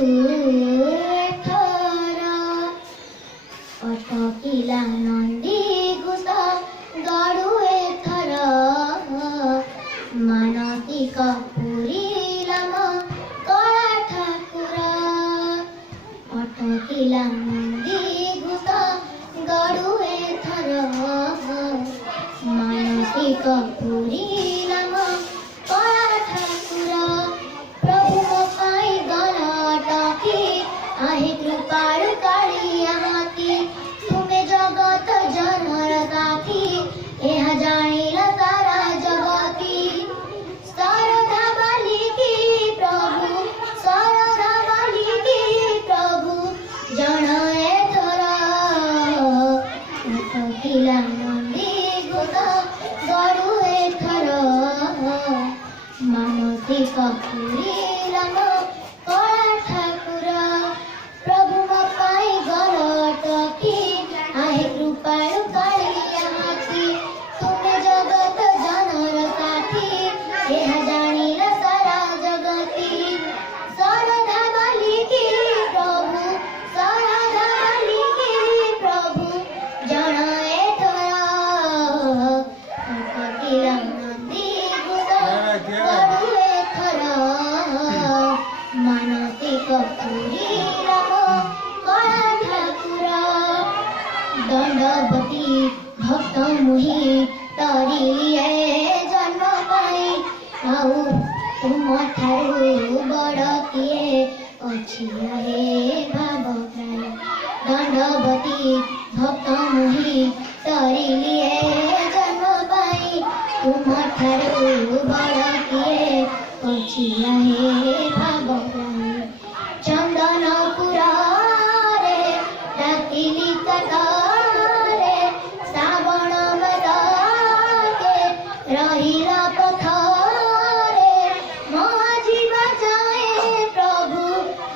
एथरा अटकिला नंदी घुस गड़ु एथर मानसिक पुरीलाम कला ठाकुर अटकिला नंदी घुस गड़ु एथर मानसिक पुरीलाम कला ठाकुर प्रभु मो पाई गण अटकी आहे कृपाळु कालिया हाथी तुमे जगत जनर साथी यह जानिला सारा जगती शारदा बालिकी प्रभु शारदा बालिकी प्रभु जनाए थरा अटकिला नंदी घुस गड़ु एथर मानसिक पुरीलाम कला ठाकुर प्रभु मो पाई गण अटकी आहे कृपाळु कालिया हाथी तुमे जगत जनर साथी यह जानिला सारा जगती शारदा बालिकी प्रभु शारदा बालिकी प्रभु जनाए थरा अटकिला नंदी घुस गड़ु एथर मानसिक पुरीलाम कला ठाकुर दंडवती भक्त मुहि तरिलिए जन्म पाई आउ तुम ठारू बड़ किए अछि हे भाव प्राय दंडवती भक्त मुहि तरिलिए जन्म पाई तुम ठारू बड़ किए अछि हे भाव प्राय चंदनपुर रे डाकिली कथारे श्रावण मदाके रहिला पथारे मो जीवा जाए प्रभु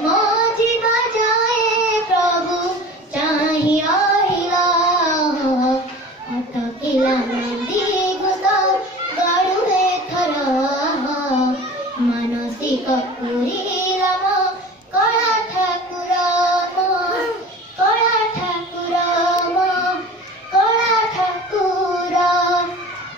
मो जीवा जाए प्रभु चाहि आहिला अटकिला नंदी घुस गड़ु एथर मानसिक पुरी